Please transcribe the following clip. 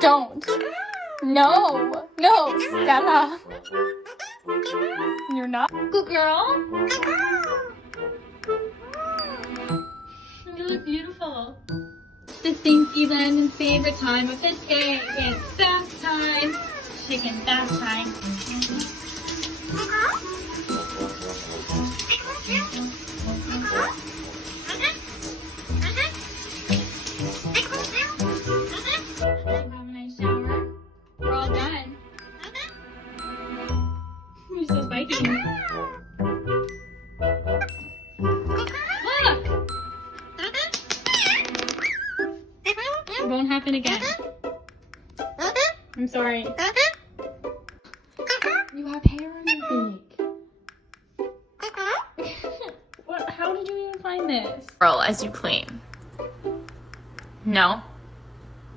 Don't. No. No, Stella. You're not. Good girl. You look beautiful. The Thinky Land's favorite time of the day. It's bath time. Chicken bath time. Have a nice shower. We're all done. You're still spiking. Look! It won't happen again. I'm sorry. You have hair on your beak. What? How did you even find this? Girl, as you clean. No?